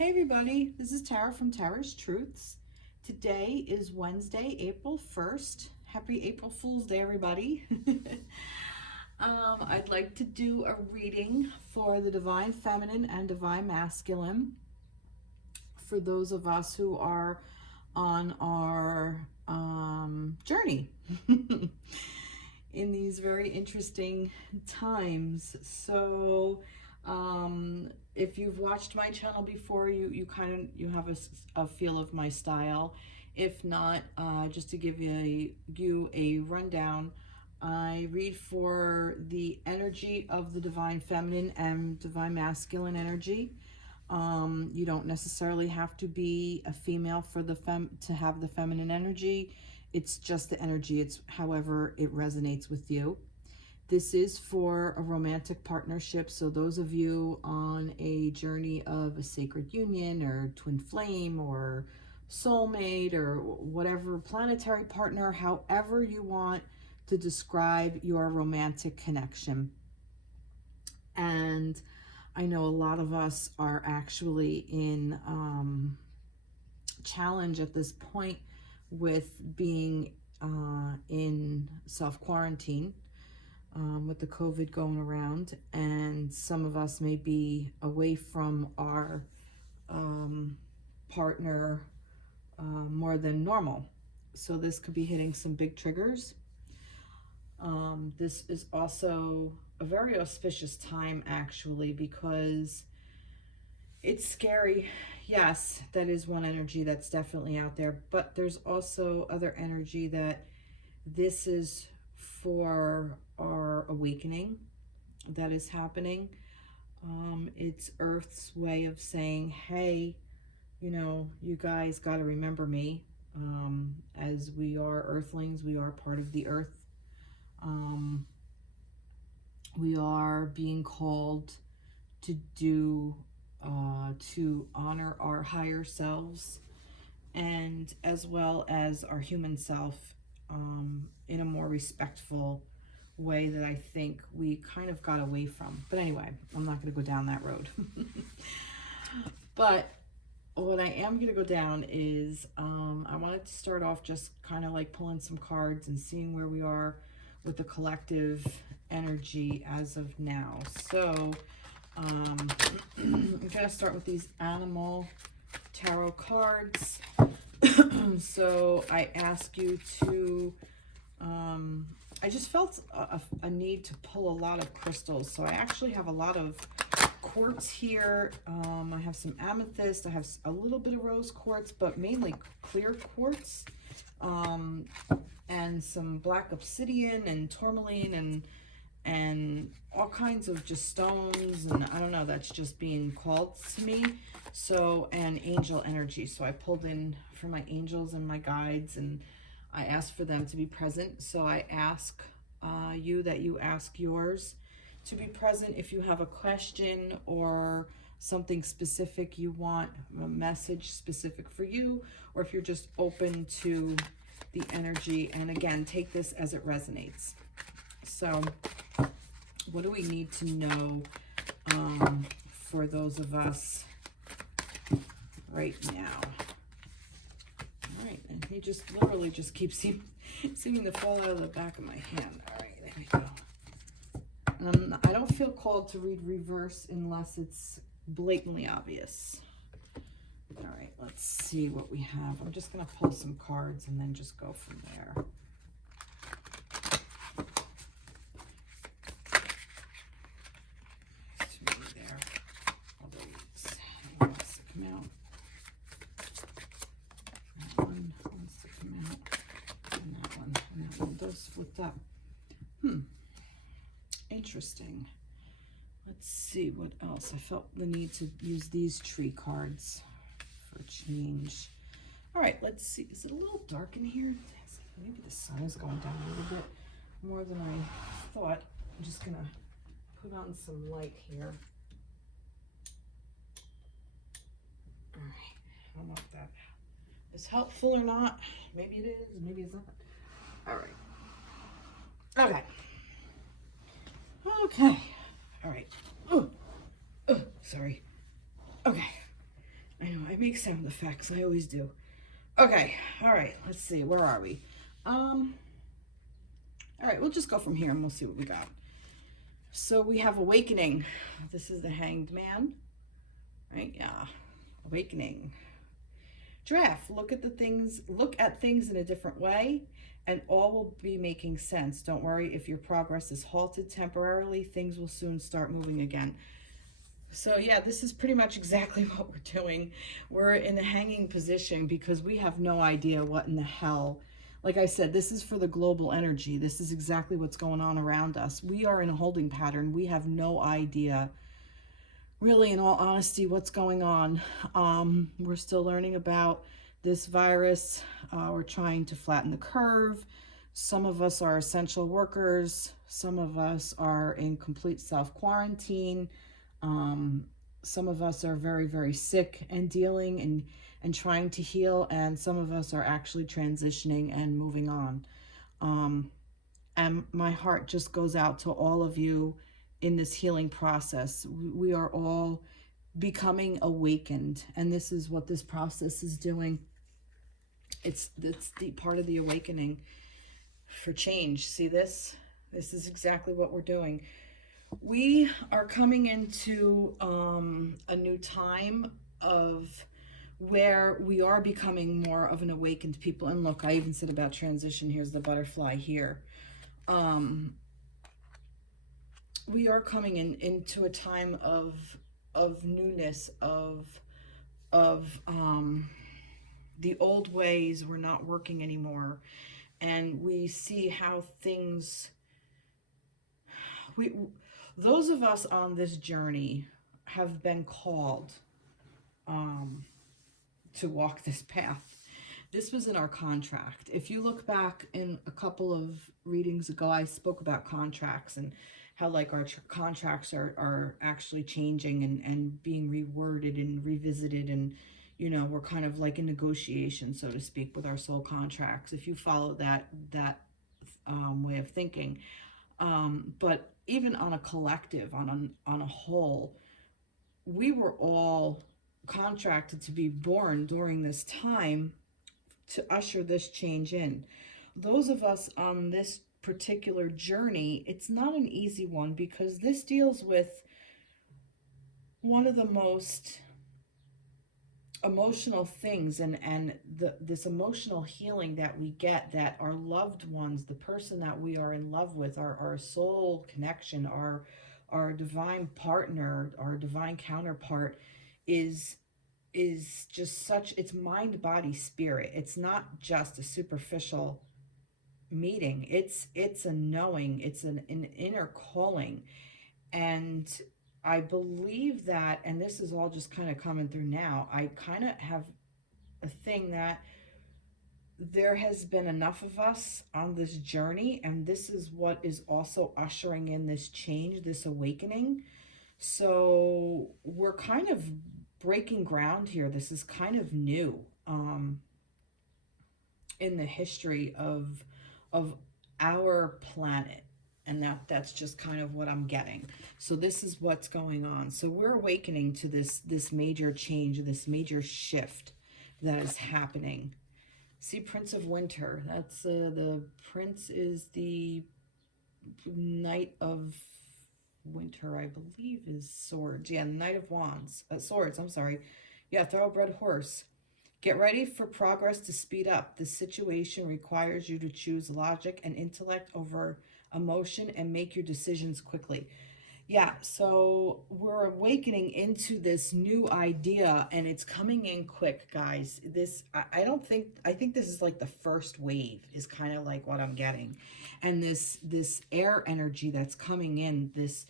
Hey everybody, this is Tara from Tara's Truths. Today is Wednesday, April 1st. Happy April Fool's Day, everybody. I'd like to do a reading for the Divine Feminine and Divine Masculine for those of us who are on our journey in these very interesting times. So if you've watched my channel before, you have a feel of my style. If not, just to give you a rundown, I read for the energy of the Divine Feminine and Divine Masculine energy. You don't necessarily have to be a female for to have the feminine energy. It's just the energy. It's however it resonates with you. This is for a romantic partnership, so those of you on a journey of a sacred union or twin flame or soulmate or whatever, planetary partner, however you want to describe your romantic connection. And I know a lot of us are actually in challenge at this point with being in self-quarantine. With the COVID going around, and some of us may be away from our partner more than normal. So this could be hitting some big triggers. This is also a very auspicious time, actually, because it's scary. Yes, that is one energy that's definitely out there, but there's also other energy that this is for our awakening that is happening. It's Earth's way of saying, hey, you know, you guys got to remember me. As we are Earthlings, we are part of the Earth. We are being called to do, to honor our higher selves, and as well as our human self, in a more respectful way that I think we kind of got away from. But anyway, I'm not going to go down that road. But what I am going to go down is I wanted to start off just kind of like pulling some cards and seeing where we are with the collective energy as of now. So I'm going to start with these animal tarot cards. So I ask you to I just felt a need to pull a lot of crystals. So I actually have a lot of quartz here. I have some amethyst. I have a little bit of rose quartz, but mainly clear quartz. And some black obsidian and tourmaline and all kinds of just stones. And I don't know, that's just being called to me. So, and angel energy. So I pulled in for my angels and my guides, and I asked for them to be present. So I ask you that you ask yours to be present if you have a question or something specific you want, a message specific for you, or if you're just open to the energy. And again, take this as it resonates. So what do we need to know for those of us right now? All right, and he just literally just keeps seeming to fall out of the back of my hand. All right, there we go. And I don't feel called to read reverse unless it's blatantly obvious. All right, let's see what we have. I'm just going to pull some cards and then just go from there. There. Although he wants to come out. That one wants to come out. And that one does flip up. Interesting. Let's see what else. I felt the need to use these tree cards for a change. All right, let's see. Is it a little dark in here? Maybe the sun is going down a little bit more than I thought. I'm just gonna put on some light here. All right, I don't know if that is helpful or not. Maybe it is, maybe it's not. All right. Okay. Okay. All right. Oh, sorry. Okay. make sound effects. I always do. Okay. All right. Let's see. Where are we? All right. We'll just go from here and we'll see what we got. So we have awakening. This is the Hanged Man, right? Yeah. Awakening. Draft. Look at things in a different way, and all will be making sense. Don't worry if your progress is halted temporarily. Things will soon start moving again. So yeah, this is pretty much exactly what we're doing. We're in a hanging position because we have no idea what in the hell. Like I said, this is for the global energy. This is exactly what's going on around us. We are in a holding pattern. We have no idea, really, in all honesty, what's going on. We're still learning about this virus. We're trying to flatten the curve. Some of us are essential workers. Some of us are in complete self-quarantine. Some of us are very, very sick and dealing and trying to heal, and some of us are actually transitioning and moving on. And my heart just goes out to all of you in this healing process. We are all becoming awakened, and this is what this process is doing. It's the part of the awakening for change. See this? This is exactly what we're doing. We are coming into a new time of where we are becoming more of an awakened people. And look, I even said about transition. Here's the butterfly here. We are coming into a time of newness, of the old ways were not working anymore. And we see how things, those of us on this journey have been called to walk this path. This was in our contract. If you look back in a couple of readings ago, I spoke about contracts and how like our contracts are actually changing and being reworded and revisited, and you know, we're kind of like in negotiation, so to speak, with our soul contracts, if you follow that way of thinking. But even on a collective, on a whole, we were all contracted to be born during this time to usher this change in. Those of us on this particular journey, it's not an easy one, because this deals with one of the most emotional things, and this emotional healing that we get, that our loved ones, the person that we are in love with, our soul connection, our divine partner, our divine counterpart, is just such, it's mind, body, spirit. It's not just a superficial meeting. It's a knowing, it's an inner calling. And I believe that, and this is all just kind of coming through now, I kind of have a thing that there has been enough of us on this journey, and this is what is also ushering in this change, this awakening. So we're kind of breaking ground here. This is kind of new in the history of our planet. And that's just kind of what I'm getting. So this is what's going on. So we're awakening to this major change, this major shift that is happening. See, Prince of Winter. That's the Prince is the Knight of Winter, I believe, is swords. Yeah, Knight of Wands. Swords, I'm sorry. Yeah, thoroughbred horse. Get ready for progress to speed up. This situation requires you to choose logic and intellect over emotion and make your decisions quickly. Yeah, so we're awakening into this new idea, and it's coming in quick, guys. I think this is like the first wave is kind of like what I'm getting. And this air energy that's coming in, this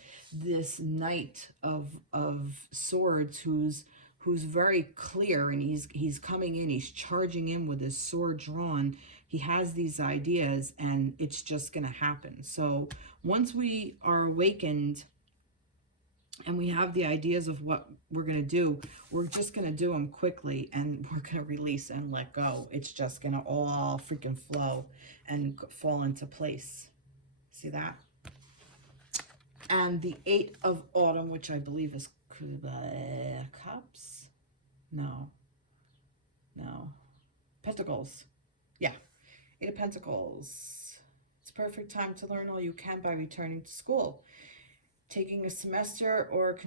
knight of swords who's very clear, and he's coming in, he's charging in with his sword drawn. He has these ideas, and it's just going to happen. So once we are awakened and we have the ideas of what we're going to do, we're just going to do them quickly, and we're going to release and let go. It's just going to all freaking flow and fall into place. See that? And the 8 of Autumn, which I believe is Cups? No. No. Pentacles. Yeah. Eight of Pentacles. It's a perfect time to learn all you can by returning to school. Taking a semester or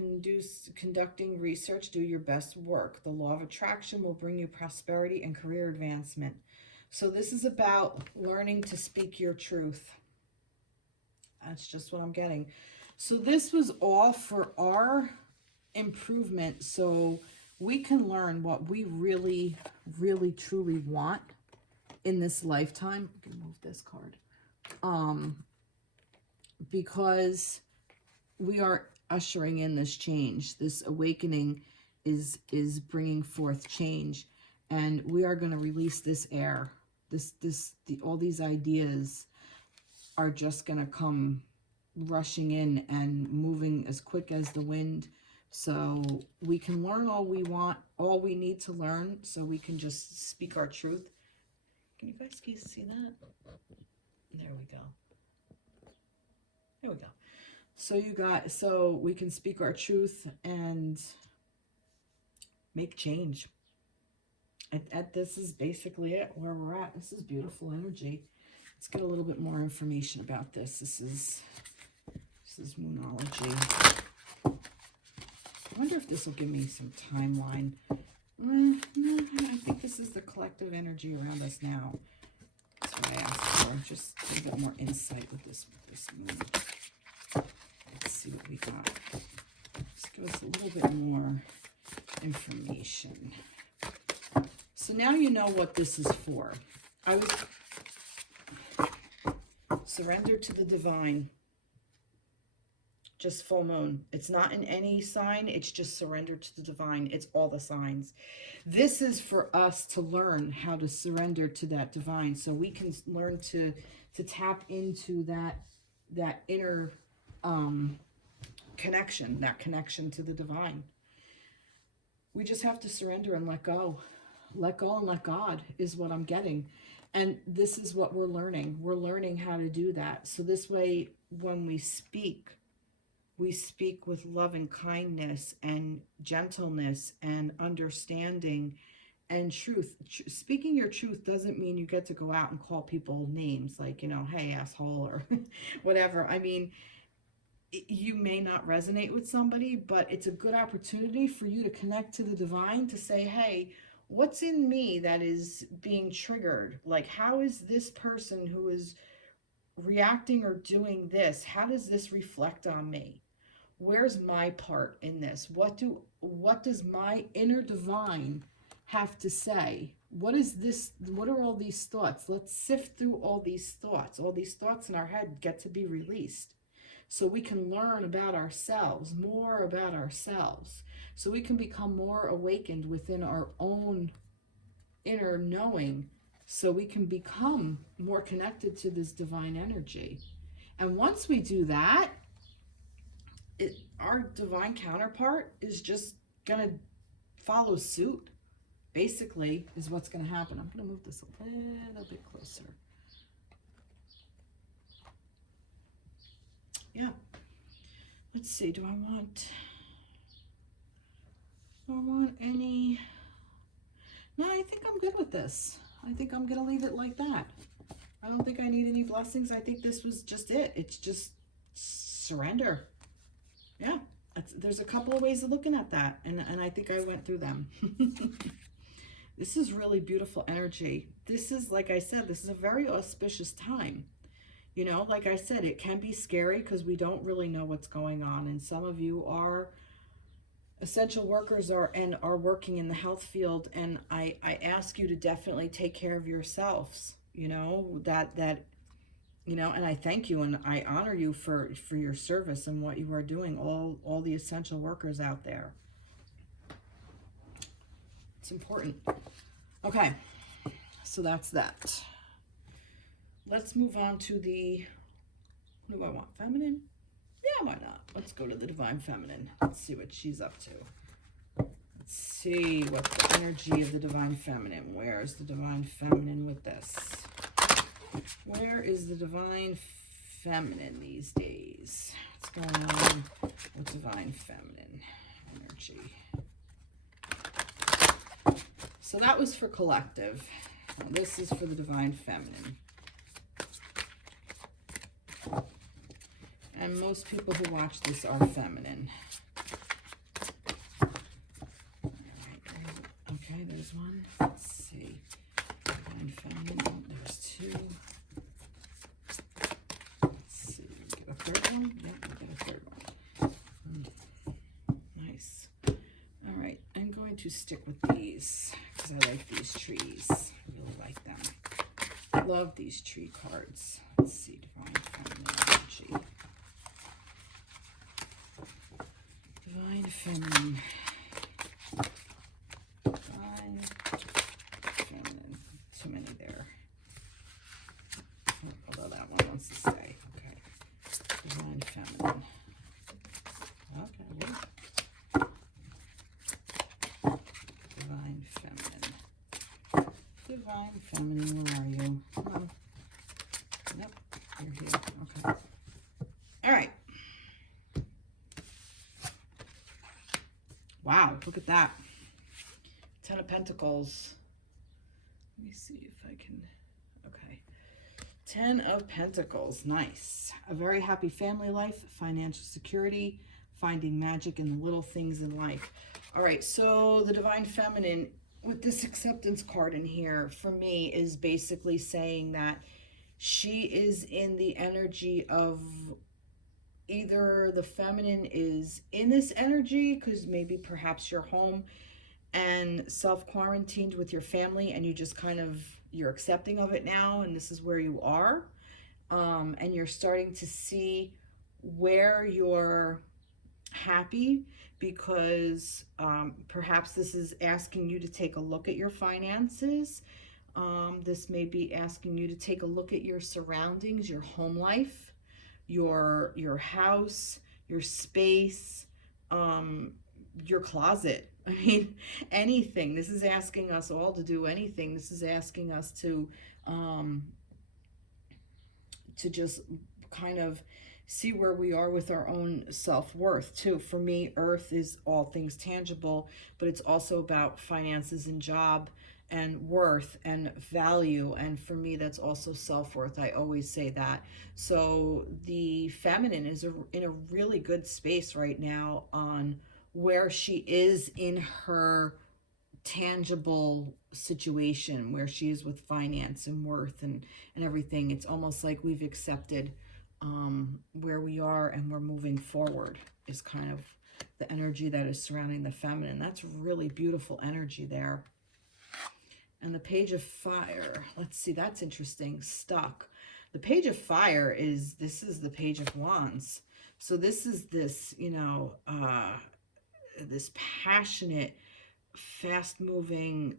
conducting research, do your best work. The law of attraction will bring you prosperity and career advancement. So this is about learning to speak your truth. That's just what I'm getting. So this was all for our improvement, so we can learn what we really, really, truly want in this lifetime. I'm going to move this card. Because we are ushering in this change. This awakening is bringing forth change, and we are going to release this air. All these ideas are just going to come rushing in and moving as quick as the wind. So we can learn all we want, all we need to learn, so we can just speak our truth. Can you guys see that? There we go. There we go. So we can speak our truth and make change. This is basically it, where we're at. This is beautiful energy. Let's get a little bit more information about this. This is Moonology. I wonder if this will give me some timeline. No, I think this is the collective energy around us now. That's what I asked for. Just a little bit more insight with this moon. Let's see what we got. Just give us a little bit more information. So now you know what this is for. I was surrender to the divine. Just full moon. It's not in any sign. It's just surrender to the divine. It's all the signs. This is for us to learn how to surrender to that divine, so we can learn to tap into that inner connection, that connection to the divine. We just have to surrender and let go. Let go and let God is what I'm getting. And this is what we're learning. We're learning how to do that. So this way, when we speak with love and kindness and gentleness and understanding and truth. Speaking your truth doesn't mean you get to go out and call people names like, hey, asshole, or whatever. I mean, you may not resonate with somebody, but it's a good opportunity for you to connect to the divine, to say, hey, what's in me that is being triggered? Like, how is this person who is reacting or doing this, how does this reflect on me? Where's my part in this? What does my inner divine have to say? What is this? What are all these thoughts? Let's sift through all these thoughts. All these thoughts in our head get to be released, so we can learn about ourselves, more about ourselves, so we can become more awakened within our own inner knowing, so we can become more connected to this divine energy. And once we do that, our divine counterpart is just going to follow suit, basically, is what's going to happen. I'm going to move this a little bit closer. Yeah. Let's see. Do I want any? No, I think I'm good with this. I think I'm going to leave it like that. I don't think I need any blessings. I think this was just it. It's just surrender. Yeah. There's a couple of ways of looking at that. And I think I went through them. This is really beautiful energy. This is, like I said, this is a very auspicious time. Like I said, it can be scary because we don't really know what's going on. And some of you are essential workers are working in the health field. And I ask you to definitely take care of yourselves, and I thank you and I honor you for your service and what you are doing, all the essential workers out there. It's important. Okay, so that's that. Let's move on to the, what do I want, feminine? Yeah, why not? Let's go to the divine feminine. Let's see what she's up to. Let's see what the energy of the divine feminine. Where is the divine feminine with this? Where is the divine feminine these days? What's going on with divine feminine energy? So that was for collective. Now this is for the divine feminine. And most people who watch this are feminine. All right, okay, there's one. Let's see. Divine feminine. There's two. Let's see. Get a third one? Yep, we get a third one. Nice. All right, I'm going to stick with these because I like these trees. I really like them. I love these tree cards. Let's see, divine feminine energy. Divine feminine. Divine feminine. Too many there. Although that one wants to stay. Okay. Divine feminine. Okay. Divine feminine. Divine feminine, where are you? Come on. Nope, you're here. Okay. All right. Wow, look at that. 10 of Pentacles. Let me see if I can, okay. 10 of Pentacles, nice. A very happy family life, financial security, finding magic in the little things in life. All right, so the divine feminine with this acceptance card in here for me is basically saying that she is in the energy of either the feminine is in this energy because maybe perhaps you're home and self-quarantined with your family and you just kind of, you're accepting of it now and this is where you are. And you're starting to see where you're happy because perhaps this is asking you to take a look at your finances. This may be asking you to take a look at your surroundings, your home life, your house, your space, your closet. I mean, anything. This is asking us all to do anything. This is asking us to just kind of see where we are with our own self-worth too. For me, earth is all things tangible, but it's also about finances and job and worth and value. And for me, that's also self-worth. I always say that. So the feminine is in a really good space right now on where she is in her tangible situation, where she is with finance and worth and everything. It's almost like we've accepted where we are and we're moving forward is kind of the energy that is surrounding the feminine. That's really beautiful energy there. And the Page of Fire, let's see, that's interesting. Stuck. The Page of Fire is, this is the Page of Wands. So this is this, you know, this passionate, fast-moving,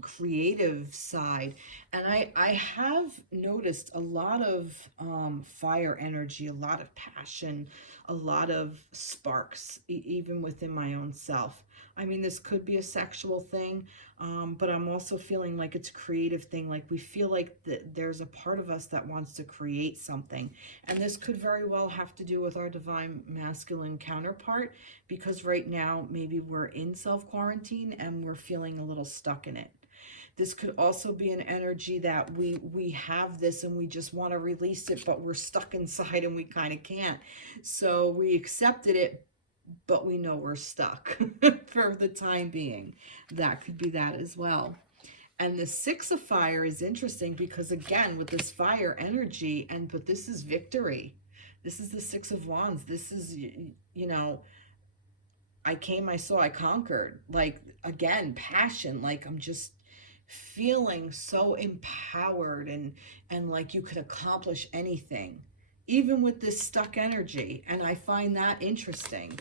creative side. And I have noticed a lot of fire energy, a lot of passion, a lot of sparks, even within my own self. I mean, this could be a sexual thing, but I'm also feeling like it's a creative thing. Like we feel like there's a part of us that wants to create something. And this could very well have to do with our divine masculine counterpart, because right now maybe we're in self-quarantine and we're feeling a little stuck in it. This could also be an energy that we have this and we just want to release it, but we're stuck inside and we kind of can't. So we accepted it, but we know we're stuck for the time being. That could be that as well. And the Six of Fire is interesting because, again, with this fire energy, but this is victory. This is the Six of Wands. This is, you know, I came, I saw, I conquered. Like, again, passion. Like, I'm just feeling so empowered and like you could accomplish anything, even with this stuck energy. And I find that interesting.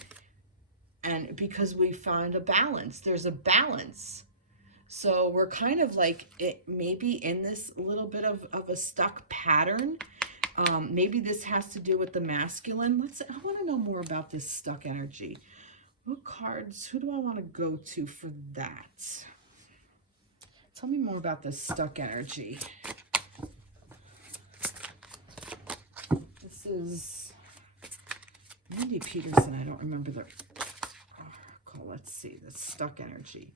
And because we found a balance, there's a balance. So we're kind of like maybe in this little bit of a stuck pattern. Maybe this has to do with the masculine. I want to know more about this stuck energy. What cards, who do I want to go to for that? Tell me more about this stuck energy. This is Mandy Peterson. I don't remember the call. Let's see, the stuck energy.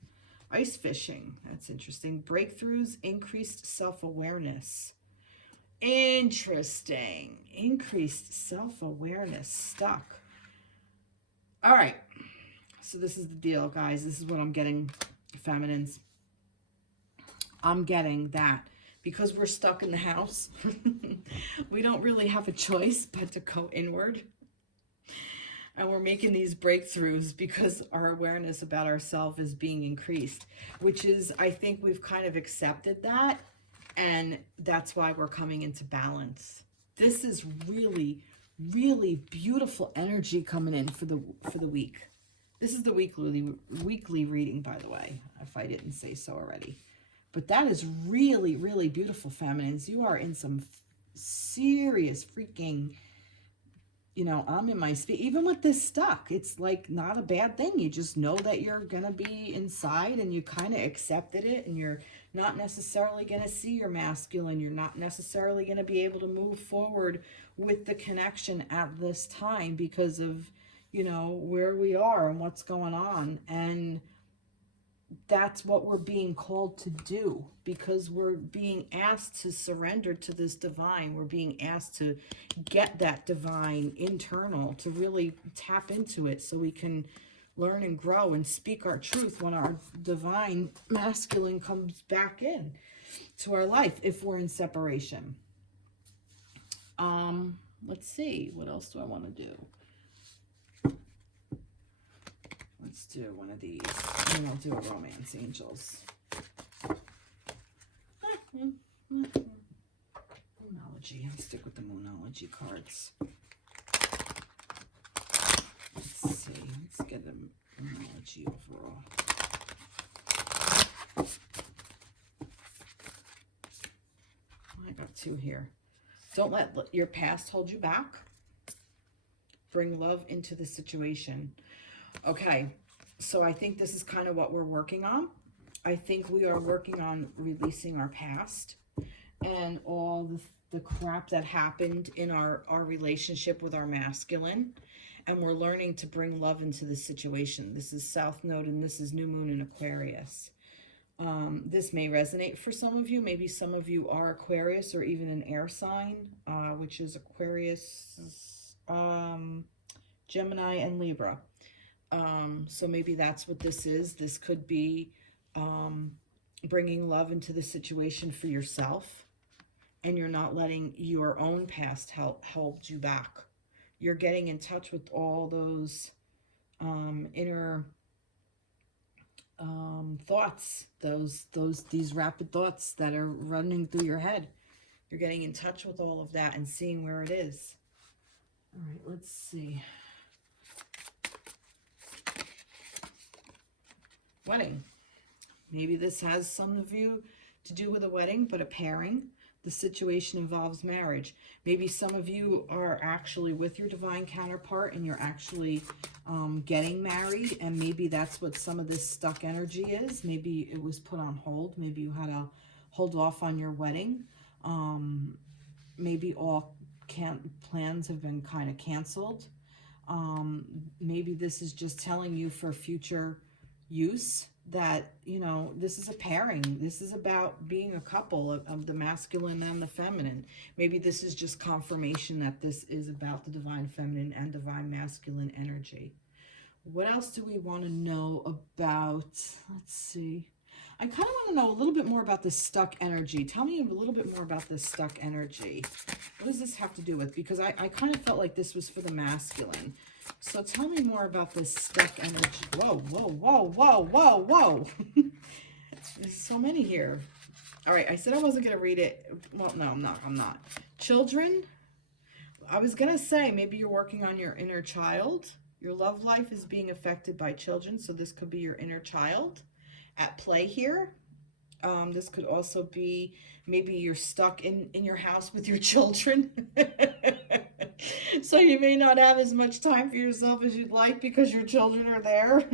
Ice fishing. That's interesting. Breakthroughs, increased self-awareness. Interesting. Increased self-awareness. Stuck. All right. So this is the deal, guys. This is what I'm getting, feminines. I'm getting that because we're stuck in the house, we don't really have a choice but to go inward. And we're making these breakthroughs because our awareness about ourselves is being increased, which is, I think we've kind of accepted that. And that's why we're coming into balance. This is really, really beautiful energy coming in for the week. This is the weekly reading, by the way, if I didn't say so already. But that is really, really beautiful, feminines. You are in some serious freaking, you know, I'm in my speed. Even with this stuck, it's like not a bad thing. You just know that you're going to be inside and you kind of accepted it, and you're not necessarily going to see your masculine. You're not necessarily going to be able to move forward with the connection at this time because of, you know, where we are and what's going on. And that's what we're being called to do, because we're being asked to surrender to this divine. We're being asked to get that divine internal, to really tap into it so we can learn and grow and speak our truth when our divine masculine comes back in to our life if we're in separation. Let's see, what else do I want to do? Let's do one of these, and I'll do a romance, angels. Moonology. I'll stick with the Moonology cards. Let's see. Let's get the Moonology overall. I got two here. Don't let your past hold you back. Bring love into the situation. Okay, so I think this is kind of what we're working on. I think we are working on releasing our past and all the crap that happened in our relationship with our masculine. And we're learning to bring love into the situation. This is South Node and this is New Moon in Aquarius. This may resonate for some of you. Maybe some of you are Aquarius or even an air sign, which is Aquarius, Gemini, and Libra. So maybe that's what this is. This could be bringing love into the situation for yourself, and you're not letting your own past hold you back. You're getting in touch with all those inner thoughts, these rapid thoughts that are running through your head. You're getting in touch with all of that and seeing where it is. All right, let's see. Wedding. Maybe this has some of you to do with a wedding, but a pairing. The situation involves marriage. Maybe some of you are actually with your divine counterpart and you're actually getting married, and maybe that's what some of this stuck energy is. Maybe it was put on hold. Maybe you had to hold off on your wedding. Maybe all plans have been kind of canceled. Maybe this is just telling you for future use that, you know, this is a pairing. This is about being a couple of the masculine and the feminine. Maybe this is just confirmation that this is about the divine feminine and divine masculine energy. What else do we want to know about? Let's see. I kind of want to know a little bit more about this stuck energy. Tell me a little bit more about this stuck energy. What does this have to do with? Because I kind of felt like this was for the masculine. So tell me more about this stuck energy. Whoa, whoa, whoa, whoa, whoa, whoa. There's so many here. All right, I said I wasn't going to read it. Well, no, I'm not. Children. I was going to say maybe you're working on your inner child. Your love life is being affected by children, so this could be your inner child at play here. This could also be maybe you're stuck in your house with your children. So you may not have as much time for yourself as you'd like because your children are there.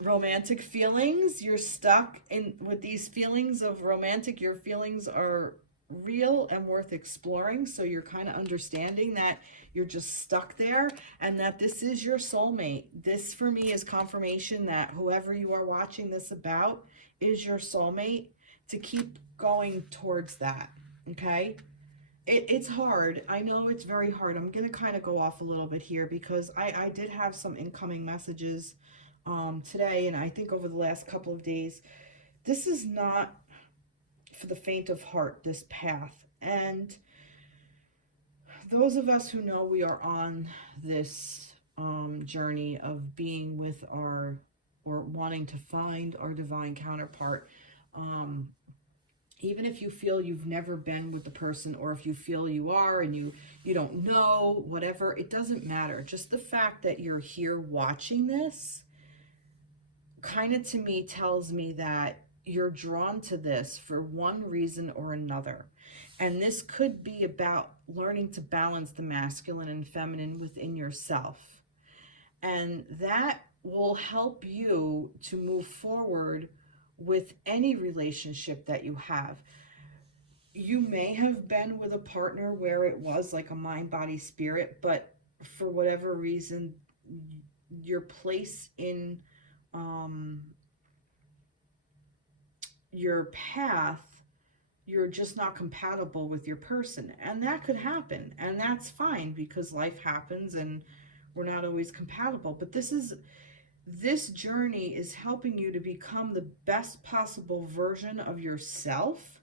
Romantic feelings. You're stuck in with these feelings of romantic. Your feelings are real and worth exploring. So you're kind of understanding that you're just stuck there and that this is your soulmate. This for me is confirmation that whoever you are watching this about is your soulmate, to keep going towards that. Okay. It's hard. I know it's very hard. I'm going to kind of go off a little bit here because I did have some incoming messages today, and I think over the last couple of days. This is not for the faint of heart, this path. And those of us who know we are on this journey of being with our, or wanting to find our divine counterpart, even if you feel you've never been with the person, or if you feel you are and you don't know, whatever, it doesn't matter. Just the fact that you're here watching this kind of, to me, tells me that you're drawn to this for one reason or another. And this could be about learning to balance the masculine and feminine within yourself. And that will help you to move forward with any relationship that you have. You may have been with a partner where it was like a mind, body, spirit, but for whatever reason, your place in your path, you're just not compatible with your person. And that could happen, and that's fine, because life happens and we're not always compatible. But this journey is helping you to become the best possible version of yourself,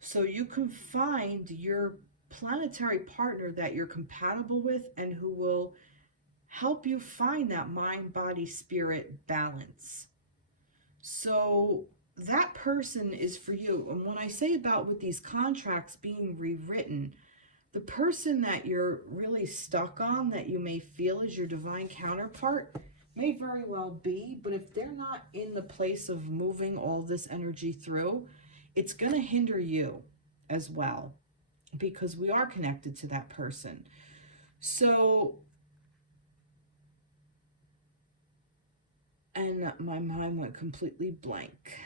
so you can find your planetary partner that you're compatible with and who will help you find that mind, body, spirit balance. So that person is for you. And when I say about with these contracts being rewritten, the person that you're really stuck on, that you may feel is your divine counterpart, may very well be, but if they're not in the place of moving all this energy through, it's going to hinder you as well, because we are connected to that person. So, and my mind went completely blank.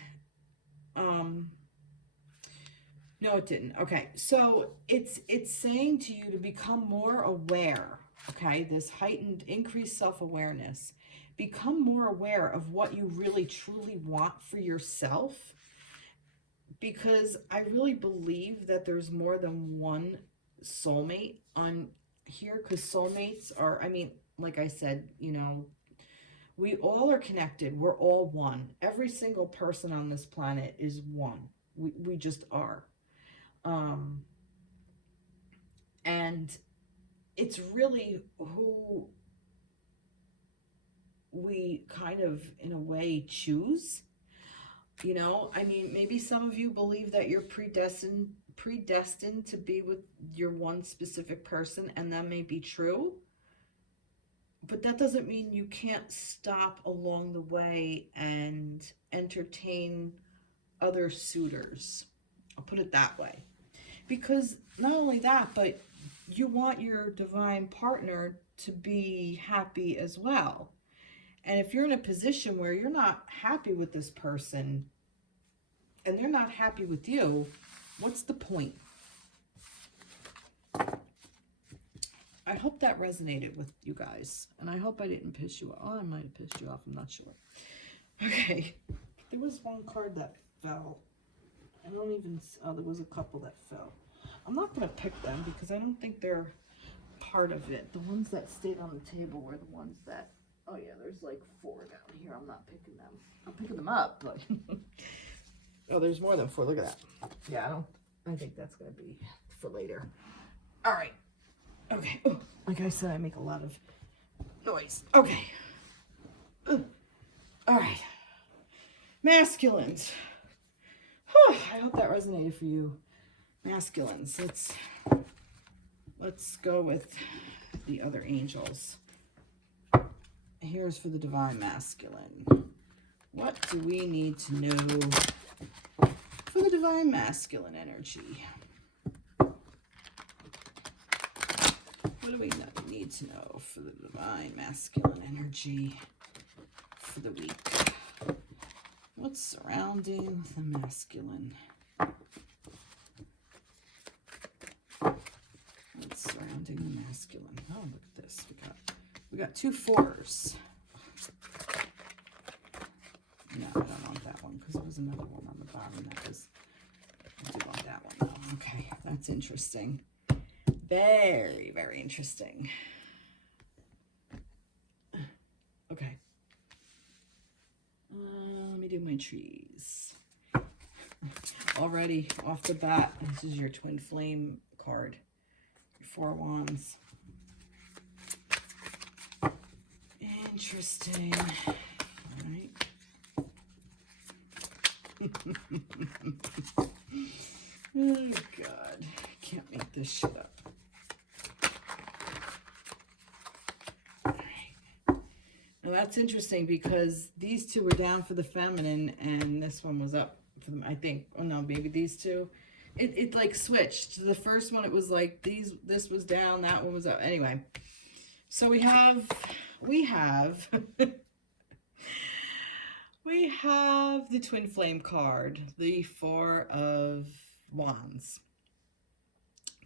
No, it didn't. Okay, so it's saying to you to become more aware. Okay, this heightened, increased self-awareness. Become more aware of what you really truly want for yourself, because I really believe that there's more than one soulmate on here, because soulmates are, I mean, like I said, you know, we all are connected. We're all one. Every single person on this planet is one. We just are. And it's really who we kind of, in a way, choose. You know, I mean, maybe some of you believe that you're predestined to be with your one specific person, and that may be true. But that doesn't mean you can't stop along the way and entertain other suitors. I'll put it that way. Because not only that, but you want your divine partner to be happy as well. And if you're in a position where you're not happy with this person and they're not happy with you, what's the point? I hope that resonated with you guys. And I hope I didn't piss you off. Oh, I might have pissed you off. I'm not sure. Okay. There was one card that fell. I don't even... Oh, there was a couple that fell. I'm not going to pick them because I don't think they're part of it. The ones that stayed on the table were the ones that... Oh, yeah, there's like 4 down here. I'm not picking them. I'm picking them up, but... Oh, there's more than 4. Look at that. Yeah, I think that's going to be for later. All right. Okay. Oh, like I said, I make a lot of noise. Okay. All right. Masculines. Whew, I hope that resonated for you. Masculines. Let's go with the other angels. Here's for the divine masculine. What do we need to know for the divine masculine energy? What do we need to know for the divine masculine energy for the week? What's surrounding the masculine? surrounding the masculine. Oh, look at this. We got 2 4s. No, I don't want that one because there was another one on the bottom that was. I do want that one though. Okay, that's interesting. Very, very interesting. Okay. Let me do my trees. Already off the bat, this is your twin flame card. Your 4 wands. Interesting. All right. Oh God, I can't make this shit up. All right. Now that's interesting because these 2 were down for the feminine and this one was up for them. I think. Oh no, maybe these 2. It like switched. The first one it was like this was down, that one was up. Anyway, so we have we have the twin flame card, the 4 of wands.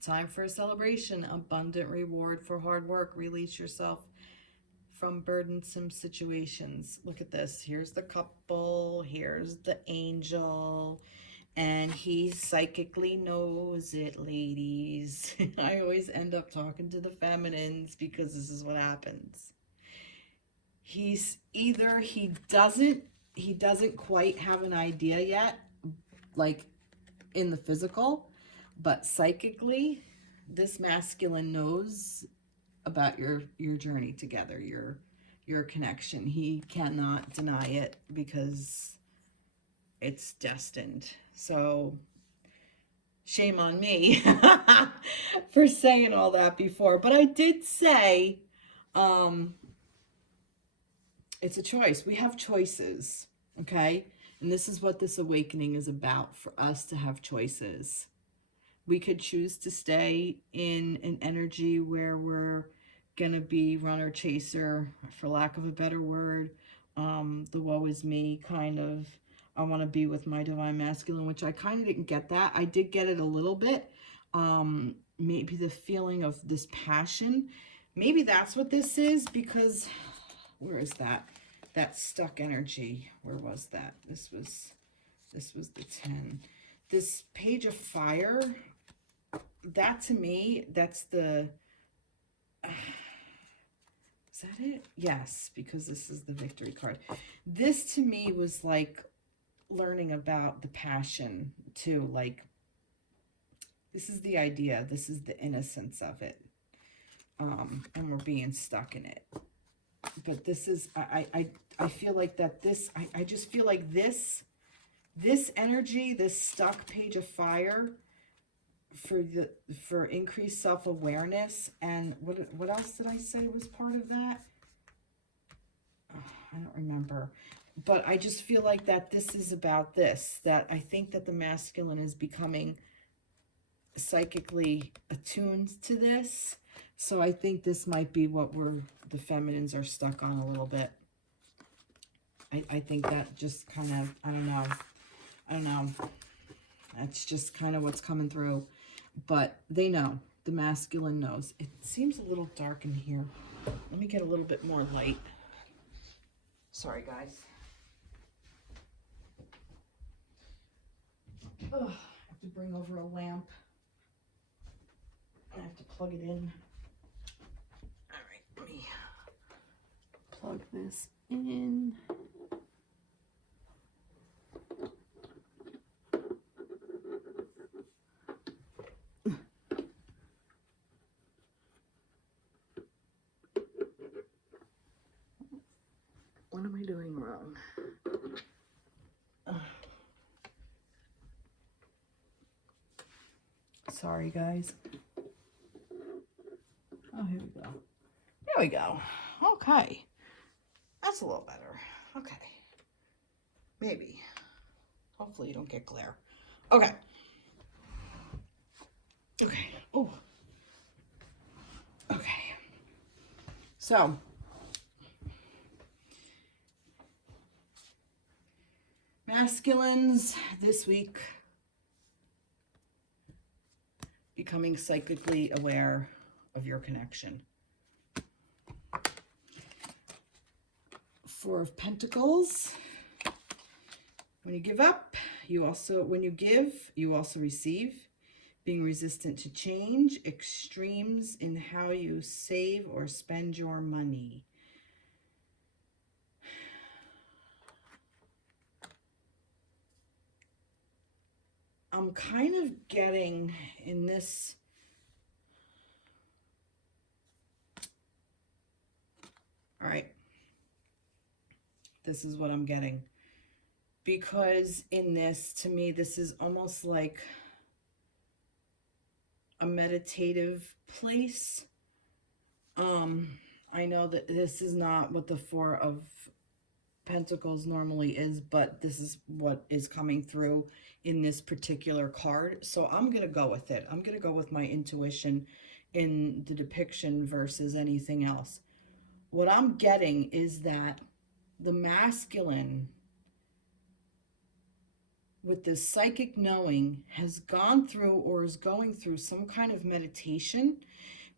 Time for a celebration, abundant reward for hard work. Release yourself from burdensome situations. Look at this. Here's the couple. Here's the angel. And he psychically knows it, ladies. I always end up talking to the feminines because this is what happens. He's either he doesn't quite have an idea yet, like in the physical, but psychically, this masculine knows about your journey together, your connection. He cannot deny it because it's destined. So shame on me for saying all that before, but I did say it's a choice. We have choices, okay? And this is what this awakening is about, for us to have choices. We could choose to stay in an energy where we're going to be runner chaser, for lack of a better word, the woe is me kind of, I want to be with my divine masculine, which I kind of didn't get that. I did get it a little bit. Maybe the feeling of this passion. Maybe that's what this is, because where is that? That stuck energy. Where was that? This was the 10. This page of fire, that to me, that's the, is that it? Yes, because this is the victory card. This to me was like learning about the passion too. Like, this is the idea. This is the innocence of it. And we're being stuck in it. But this is, I feel like that this, I just feel like this energy, this stuck page of fire for increased self-awareness. And what else did I say was part of that? Oh, I don't remember. But I just feel like that this is about this, that I think that the masculine is becoming psychically attuned to this. So I think this might be what the feminines are stuck on a little bit. I think that just kind of, I don't know. That's just kind of what's coming through. But they know. The masculine knows. It seems a little dark in here. Let me get a little bit more light. Sorry, guys. Oh, I have to bring over a lamp. I have to plug it in. All right, let me plug this in. What am I doing wrong? Sorry, guys. Oh, here we go. There we go. Okay. That's a little better. Okay. Maybe. Hopefully you don't get glare. Okay. Okay. Oh. Okay. So. Masculines this week. Becoming psychically aware of your connection. Four of Pentacles. When you give up, when you give, you also receive. Being resistant to change, extremes in how you save or spend your money. I'm kind of getting in this, all right, this is what I'm getting. Because in this, to me, this is almost like a meditative place. I know that this is not what the Four of Pentacles normally is, but this is what is coming through in this particular card. So I'm going to go with it. I'm going to go with my intuition in the depiction versus anything else. What I'm getting is that the masculine with this psychic knowing has gone through or is going through some kind of meditation,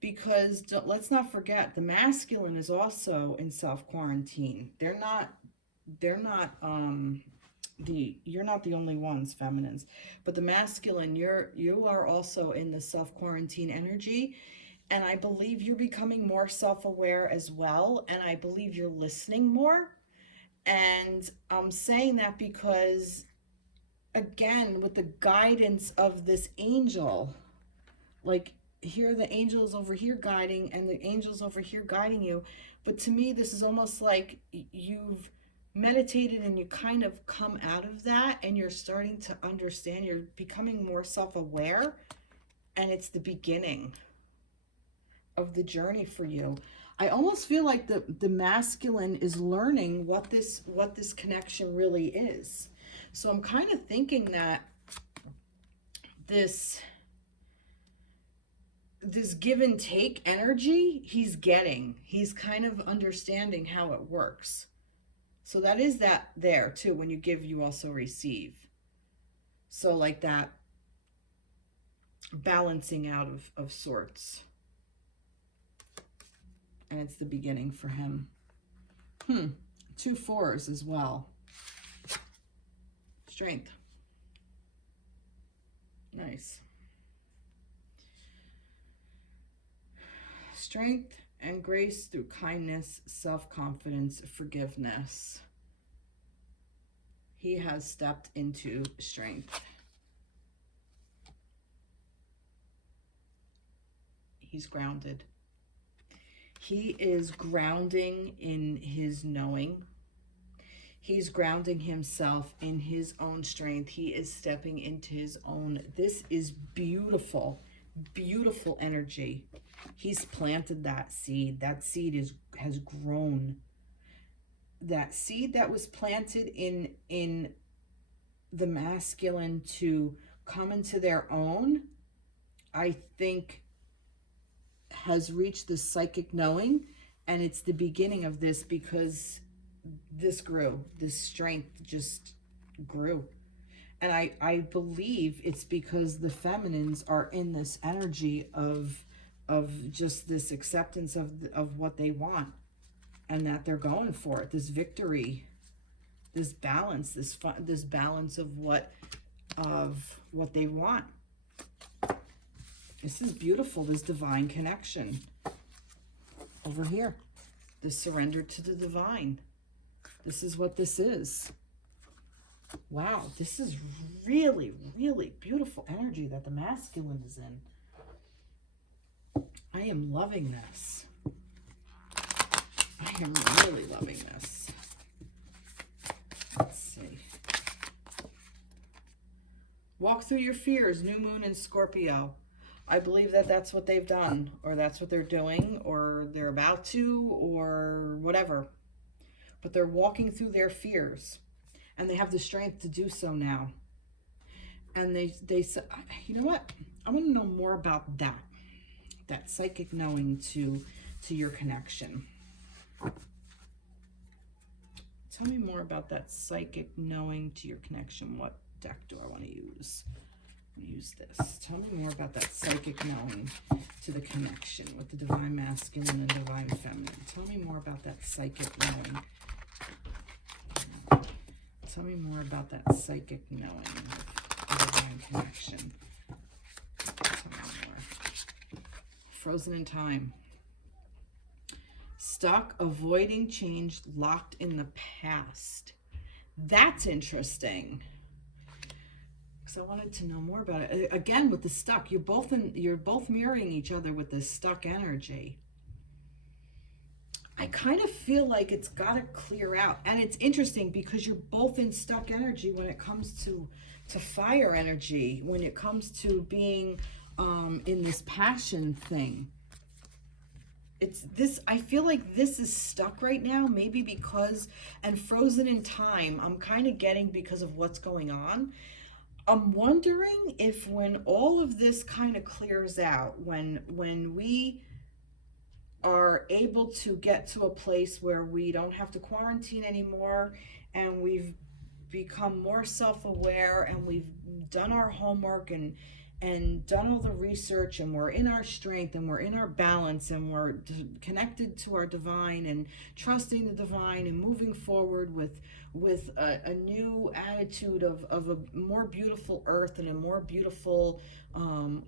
because let's not forget, the masculine is also in self-quarantine. You're not the only ones, feminines, but the masculine, you are also in the self-quarantine energy. And I believe you're becoming more self-aware as well. And I believe you're listening more. And I'm saying that because, again, with the guidance of this angel, like here the angel is over here guiding and the angel's over here guiding you. But to me, this is almost like you've meditated and you kind of come out of that and you're starting to understand, you're becoming more self-aware, and it's the beginning of the journey for you. I almost feel like the masculine is learning what this connection really is. So I'm kind of thinking that this give and take energy he's kind of understanding how it works. So that is that there too. When you give, you also receive. So like that balancing out of sorts. And it's the beginning for him. 2 4s as well. Strength. Nice. Strength and grace through kindness, self-confidence, forgiveness. He has stepped into strength. He's grounded. He is grounding in his knowing. He's grounding himself in his own strength. He is stepping into his own. This is beautiful, beautiful energy. He's planted that seed. That seed has grown. That seed that was planted in the masculine to come into their own, I think has reached the psychic knowing, and it's the beginning of this, because this grew. This strength just grew. And I believe it's because the feminines are in this energy of just this acceptance of what they want, and that they're going for it. This victory, this balance, this balance of what they want. This is beautiful. This divine connection over here. This surrender to the divine. This is what this is. Wow, this is really, really beautiful energy that the masculine is in. I am loving this. I am really loving this. Let's see. Walk through your fears, new moon in Scorpio. I believe that that's what they've done, or that's what they're doing, or they're about to, or whatever. But they're walking through their fears, and they have the strength to do so now. And they said, you know what? I want to know more about that psychic knowing to your connection. Tell me more about that psychic knowing to your connection. What deck do I want to use? Use this. Tell me more about that psychic knowing to the connection with the divine masculine and divine feminine. Tell me more about that psychic knowing. Tell me more about that psychic knowing of the divine connection. Tell me more. Frozen in time. Stuck, avoiding change, locked in the past. That's interesting. I wanted to know more about it. Again, with the stuck, you're both mirroring each other with this stuck energy. I kind of feel like it's got to clear out. And it's interesting because you're both in stuck energy when it comes to fire energy, when it comes to being in this passion thing. It's this, I feel like this is stuck right now, maybe because, and frozen in time, I'm kind of getting because of what's going on. I'm wondering if when all of this kind of clears out, when we are able to get to a place where we don't have to quarantine anymore and we've become more self-aware and we've done our homework and done all the research and we're in our strength and we're in our balance and we're connected to our divine and trusting the divine and moving forward with a new attitude of a more beautiful earth and a more beautiful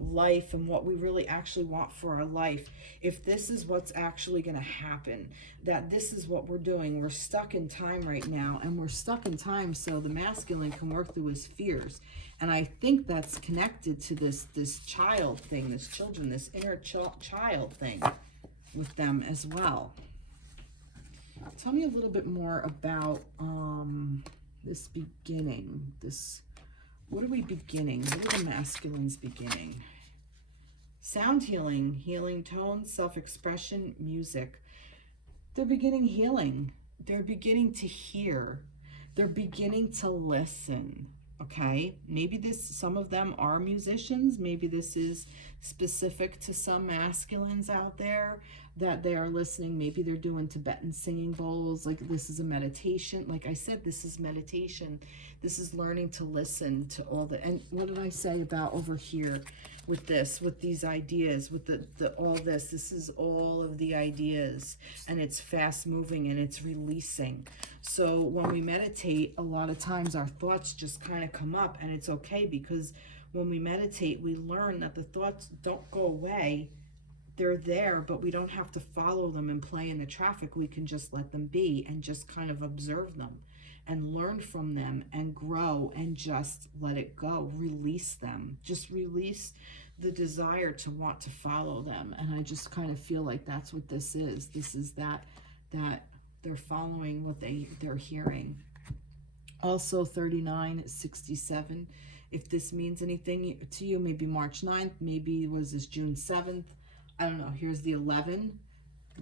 life and what we really actually want for our life. If this is what's actually going to happen, that this is what we're doing. We're stuck in time right now, and we're stuck in time so the masculine can work through his fears. And I think that's connected to this child thing, this children, this inner child thing with them as well. Tell me a little bit more about this beginning. What are we beginning? What are the masculines beginning? Sound healing, healing tones, self-expression, music. They're beginning healing. They're beginning to hear. They're beginning to listen. Okay, maybe some of them are musicians. Maybe this is specific to some masculines out there that they are listening. Maybe they're doing Tibetan singing bowls. Like this is a meditation. Like I said, this is meditation. This is learning to listen to all the, and what did I say about over here with this, with these ideas, with all this is all of the ideas, and it's fast moving and it's releasing. So when we meditate, a lot of times our thoughts just kind of come up, and it's okay, because when we meditate, we learn that the thoughts don't go away. They're there, but we don't have to follow them and play in the traffic. We can just let them be and just kind of observe them and learn from them and grow and just let it go. Release them. Just release the desire to want to follow them. And I just kind of feel like that's what this is. This is that they're following what they're hearing. Also 3967. If this means anything to you, maybe March 9th, maybe was this June 7th. I don't know. Here's the 11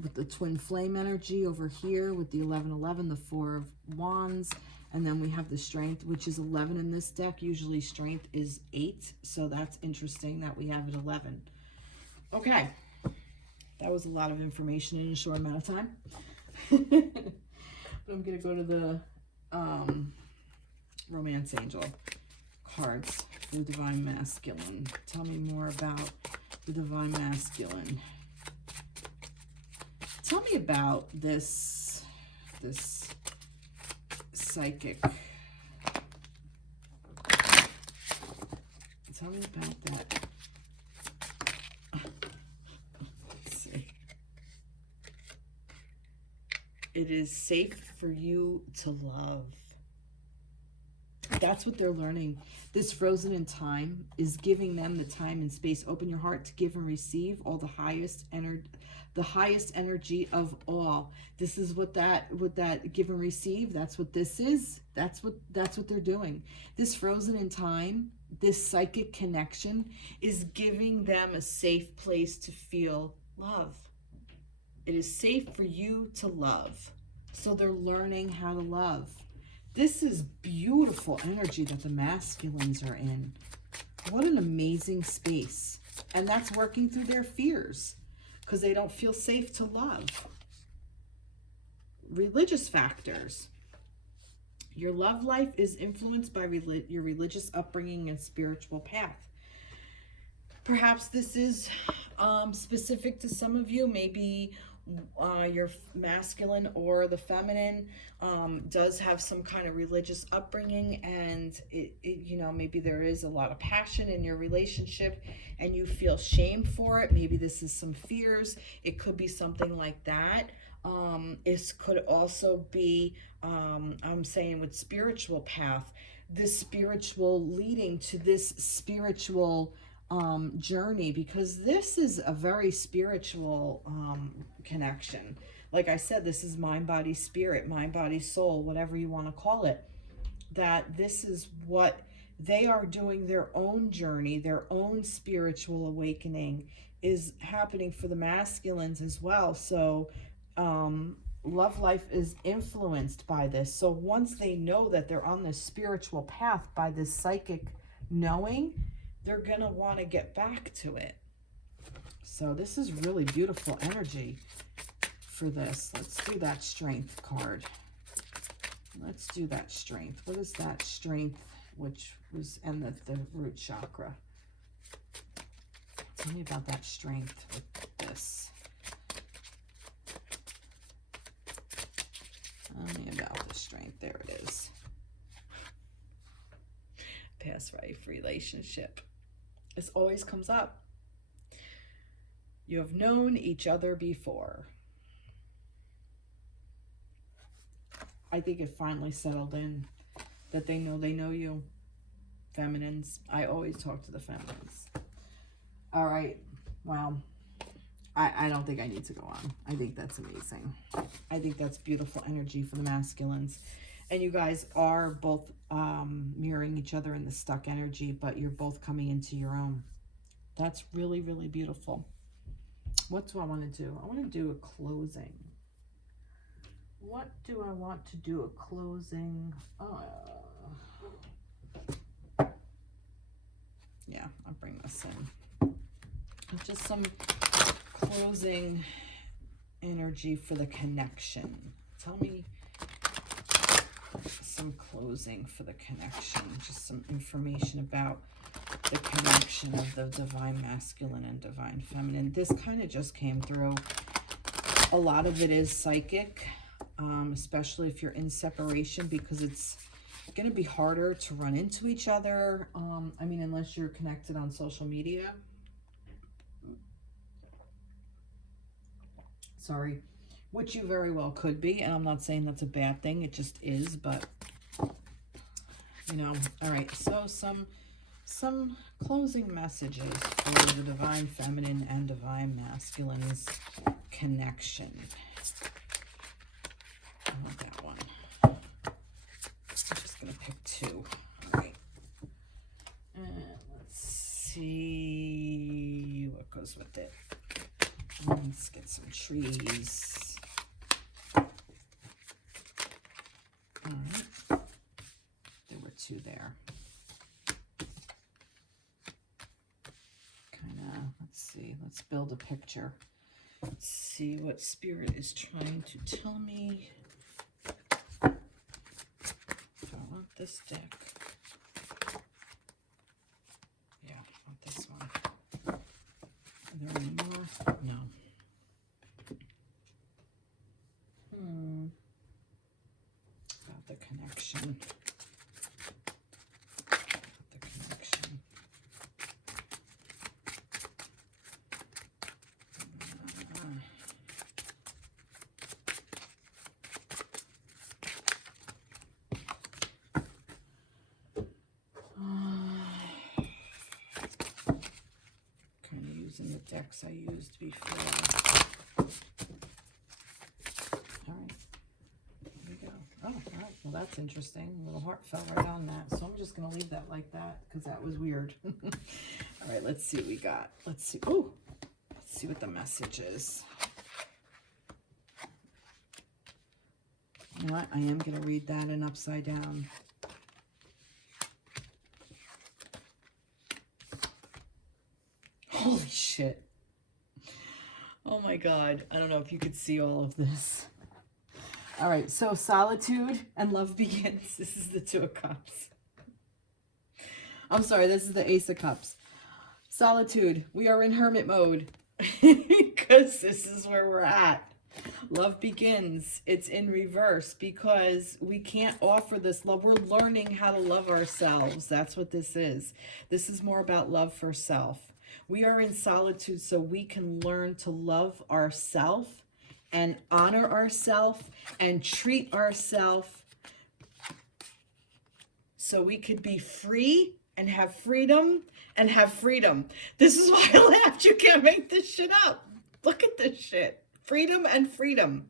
with the twin flame energy over here with the 1111, the 4 of wands. And then we have the strength, which is 11 in this deck. Usually strength is 8. So that's interesting that we have it 11. Okay. That was a lot of information in a short amount of time. But I'm going to go to the Romance Angel cards for the Divine Masculine. Tell me more about the Divine Masculine. Tell me about this psychic. Tell me about that. Let's see. It is safe for you to love. That's what they're learning. This frozen in time is giving them the time and space. Open your heart to give and receive all the highest energy of all. This is what that give and receive. That's what this is. That's what they're doing. This frozen in time, this psychic connection is giving them a safe place to feel love. It is safe for you to love. So they're learning how to love. This is beautiful energy that the masculines are in. What an amazing space. And that's working through their fears because they don't feel safe to love. Religious factors. Your love life is influenced by your religious upbringing and spiritual path. Perhaps this is specific to some of you. Maybe your masculine or the feminine does have some kind of religious upbringing, and you know, maybe there is a lot of passion in your relationship and you feel shame for it. Maybe this is some fears. It could be something like that. It could also be, I'm saying with spiritual path, this spiritual leading to this spiritual journey, because this is a very spiritual connection. Like I said, this is mind, body, spirit, mind, body, soul, whatever you want to call it. That this is what they are doing, their own journey, their own spiritual awakening is happening for the masculines as well. So love life is influenced by this. So once they know that they're on this spiritual path by this psychic knowing, they're gonna want to get back to it. So this is really beautiful energy for this. Let's do that strength card. Let's do that strength. What is that strength, which was in the root chakra? Tell me about that strength with this. Tell me about the strength. There it is. Past life relationship. This always comes up. You have known each other before. I think it finally settled in that they know you. Feminines. I always talk to the feminines. All right. Well, I don't think I need to go on. I think that's amazing. I think that's beautiful energy for the masculines. And you guys are both mirroring each other in the stuck energy, but you're both coming into your own. That's really, really beautiful. What do I want to do? I want to do a closing. What do I want to do a closing? Yeah, I'll bring this in. Just some closing energy for the connection. Tell me some closing for the connection. Just some information about the connection of the divine masculine and divine feminine. This kind of just came through. A lot of it is psychic, especially if you're in separation, because it's going to be harder to run into each other. I mean, unless you're connected on social media. Sorry. Which you very well could be, and I'm not saying that's a bad thing. It just is, but, you know. All right, so some closing messages for the divine feminine and divine masculine's connection. I want that one. I'm just going to pick two. All right. And let's see what goes with it. Let's get some trees. All right. There were two there. Kind of, let's see. Let's build a picture. Let's see what spirit is trying to tell me. Do I want this deck? Yeah, I want this one. Are there any more? No. About the connection. The connection. Kind of using the decks I used before. All right. Oh, all right. Well, that's interesting. A little heart fell right on that. So I'm just going to leave that like that because that was weird. All right, let's see what we got. Let's see. Oh, let's see what the message is. You know what? I am going to read that in upside down. Holy shit. Oh my God. I don't know if you could see all of this. All right, so solitude and love begins. This is the Two of Cups. I'm sorry, this is the Ace of Cups. Solitude. We are in hermit mode because this is where we're at. Love begins. It's in reverse because we can't offer this love. We're learning how to love ourselves. That's what this is. This is more about love for self. We are in solitude so we can learn to love ourselves and honor ourselves and treat ourselves so we could be free and have freedom and have freedom. This is why I laughed. You can't make this shit up. Look at this shit. Freedom and freedom.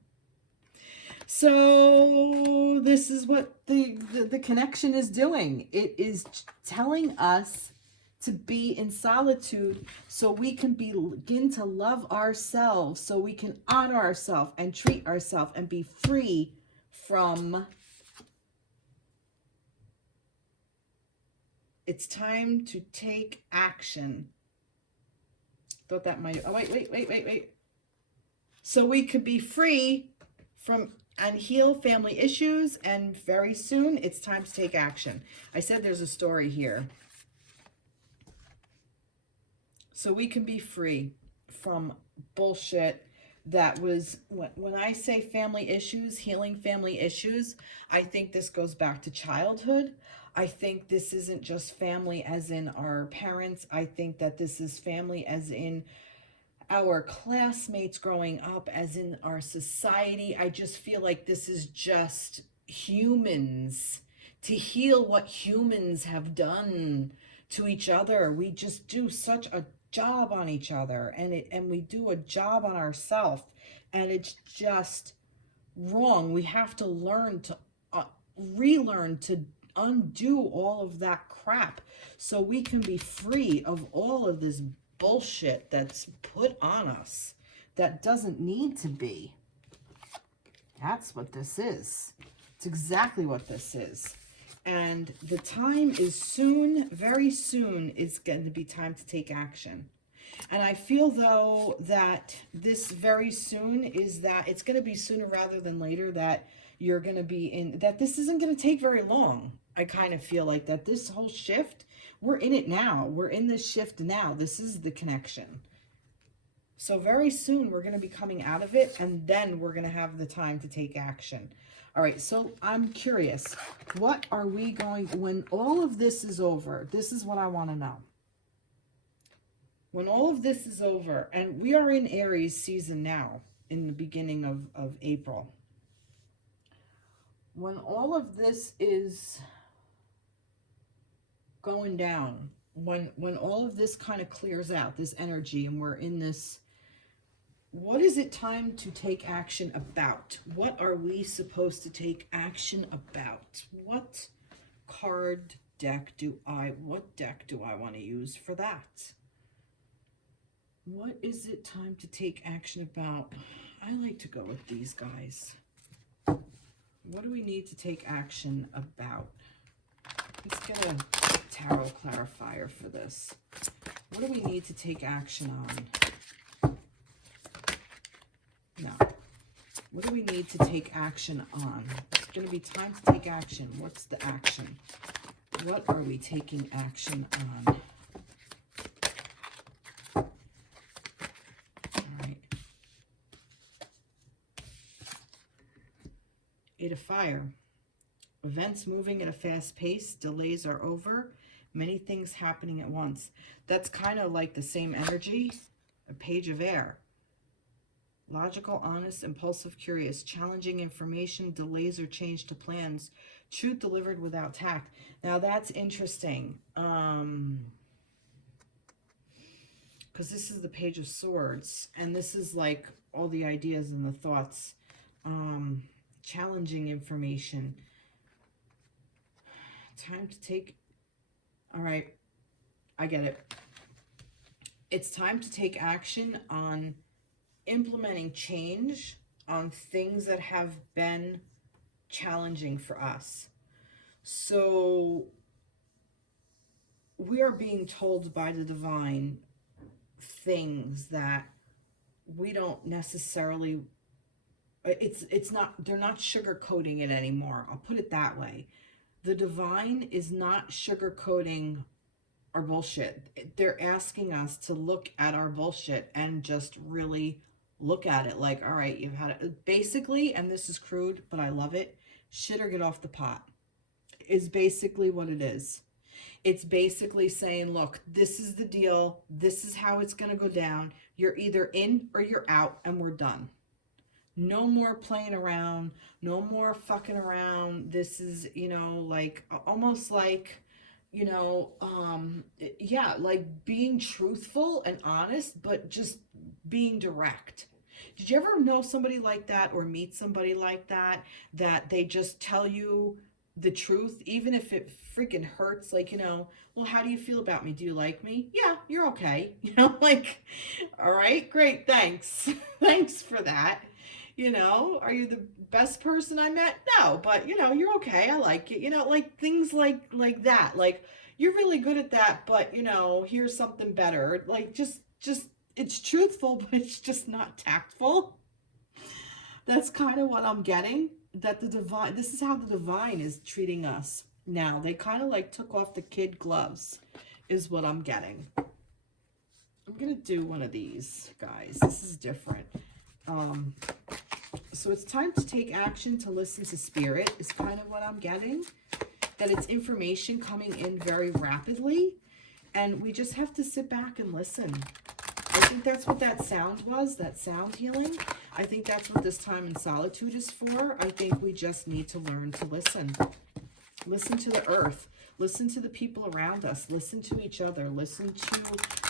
So this is what the connection is doing. It is telling us to be in solitude so we can begin to love ourselves, so we can honor ourselves and treat ourselves and be free from. It's time to take action. Thought that might, oh, wait. So we could be free from and heal family issues, and very soon it's time to take action. I said there's a story here. So we can be free from bullshit that was, when I say family issues, healing family issues, I think this goes back to childhood. I think this isn't just family as in our parents. I think that this is family as in our classmates growing up, as in our society. I just feel like this is just humans, to heal what humans have done to each other. We just do such a job on each other, and we do a job on ourselves, and it's just wrong. We have to learn to relearn to undo all of that crap so we can be free of all of this bullshit that's put on us that doesn't need to be. That's what this is. It's exactly what this is. And the time is soon, very soon, it's going to be time to take action. And I feel, though, that this very soon is that it's going to be sooner rather than later that you're going to be in, that this isn't going to take very long. I kind of feel like that this whole shift, we're in it now. We're in this shift now. This is the connection. So very soon we're going to be coming out of it, and then we're going to have the time to take action. All right, so I'm curious, what are we going, when all of this is over, this is what I want to know. When all of this is over, and we are in Aries season now, in the beginning of April. When all of this is going down, when all of this kind of clears out, this energy, and we're in this, what is it time to take action about? What are we supposed to take action about? What deck do I want to use for that? What is it time to take action about? I like to go with these guys. What do we need to take action about? Let's get a tarot clarifier for this. What do we need to take action on? No. What do we need to take action on? It's going to be time to take action. What's the action? What are we taking action on? All right. Eight of Fire. Events moving at a fast pace. Delays are over. Many things happening at once. That's kind of like the same energy. A Page of Air. Logical, honest, impulsive, curious, challenging information, delays or change to plans, truth delivered without tact. Now that's interesting, because this is the Page of Swords, and this is like all the ideas and the thoughts, challenging information. Time to take, all right, I get it. It's time to take action on implementing change on things that have been challenging for us. So we are being told by the divine things that we don't necessarily, it's not, they're not sugarcoating it anymore. I'll put it that way. The divine is not sugarcoating our bullshit. They're asking us to look at our bullshit and just really look at it like, all right, you've had it. Basically, and this is crude, but I love it, shit or get off the pot is basically what it is. It's basically saying, look, this is the deal. This is how it's going to go down. You're either in or you're out, and we're done. No more playing around. No more fucking around. This is, you know, like, almost like, you know, yeah, like being truthful and honest, but just being direct. Did you ever know somebody like that or meet somebody like that, that they just tell you the truth, even if it freaking hurts? Like, you know, well, how do you feel about me? Do you like me? Yeah, you're okay. You know, like, all right, great, thanks. Thanks for that. You know, are you the best person I met? No, but you know, you're okay. I like it. You know, like things like that. Like, you're really good at that, but you know, here's something better. Like, just it's truthful, but it's just not tactful. That's kind of what I'm getting. That the divine, this is how the divine is treating us now. They kind of like took off the kid gloves, is what I'm getting. I'm gonna do one of these, guys. This is different. So it's time to take action, to listen to spirit, is kind of what I'm getting. That it's information coming in very rapidly, and we just have to sit back and listen. I think that's what that sound was, that sound healing. I think that's what this time in solitude is for. I think we just need to learn to listen. Listen to the earth. Listen to the people around us. Listen to each other. Listen to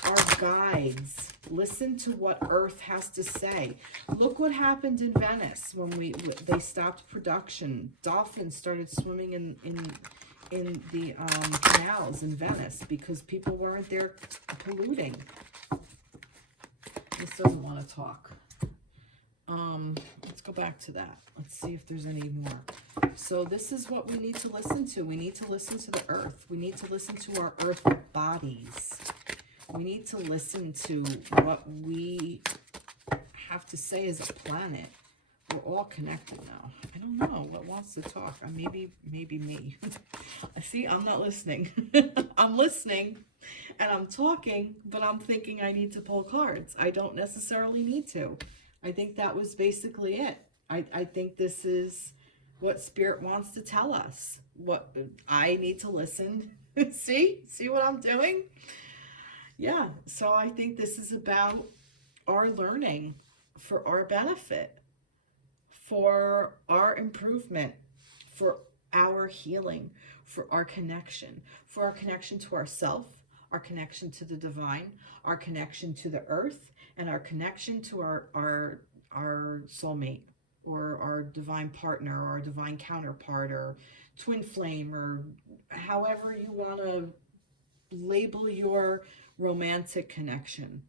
our guides. Listen to what Earth has to say. Look what happened in Venice when they stopped production. Dolphins started swimming in the canals in Venice because people weren't there polluting. This doesn't want to talk. Let's go back to that. Let's see if there's any more. So this is what we need to listen to. We need to listen to the earth. We need to listen to our earth bodies. We need to listen to what we have to say as a planet. We're all connected now. I don't know what wants to talk. Maybe me. I see, I'm not listening. I'm listening and I'm talking, but I'm thinking I need to pull cards. I don't necessarily need to. I think that was basically it. I think this is what spirit wants to tell us. What I need to listen. See what I'm doing? Yeah, so I think this is about our learning for our benefit, for our improvement, for our healing, for our connection to ourself, our connection to the divine, our connection to the earth, and our connection to our soulmate, or our divine partner, or our divine counterpart, or twin flame, or however you want to label your romantic connection.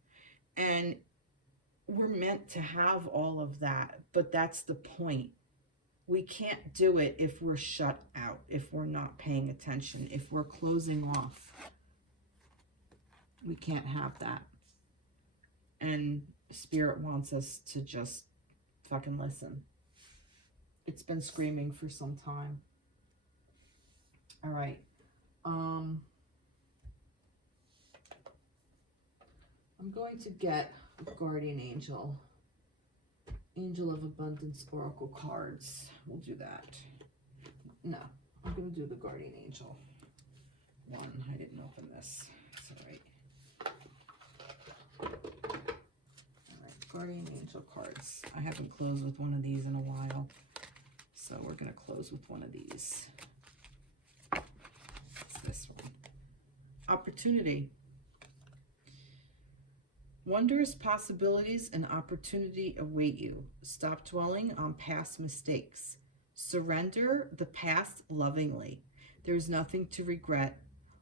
And we're meant to have all of that, but that's the point. We can't do it if we're shut out, if we're not paying attention, if we're closing off. We can't have that. And spirit wants us to just fucking listen. It's been screaming for some time. All right. I'm going to get a guardian angel. Angel of Abundance Oracle cards. We'll do that. No, I'm going to do the guardian angel one. I didn't open this. It's all right. Guardian angel cards. I haven't closed with one of these in a while, so we're going to close with one of these. It's this one. Opportunity. Wondrous possibilities and opportunity await you. Stop dwelling on past mistakes. Surrender the past lovingly. There's nothing to regret.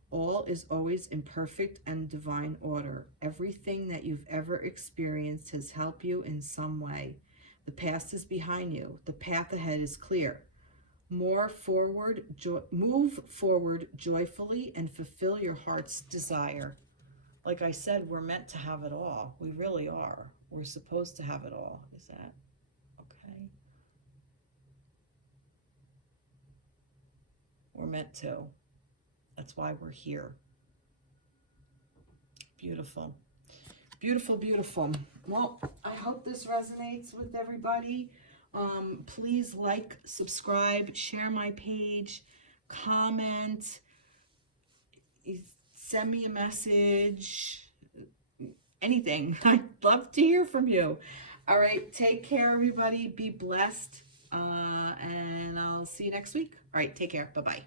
All is always in perfect and divine order. Everything that you've ever experienced has helped you in some way. The past is behind you. The path ahead is clear. Move forward joyfully and fulfill your heart's desire. Like I said, we're meant to have it all. We really are. We're supposed to have it all. Is that okay? We're meant to. That's why we're here. Beautiful. Beautiful, beautiful. Well, I hope this resonates with everybody. Please like, subscribe, share my page, comment, send me a message, anything. I'd love to hear from you. All right, take care, everybody. Be blessed, and I'll see you next week. All right, take care. Bye-bye.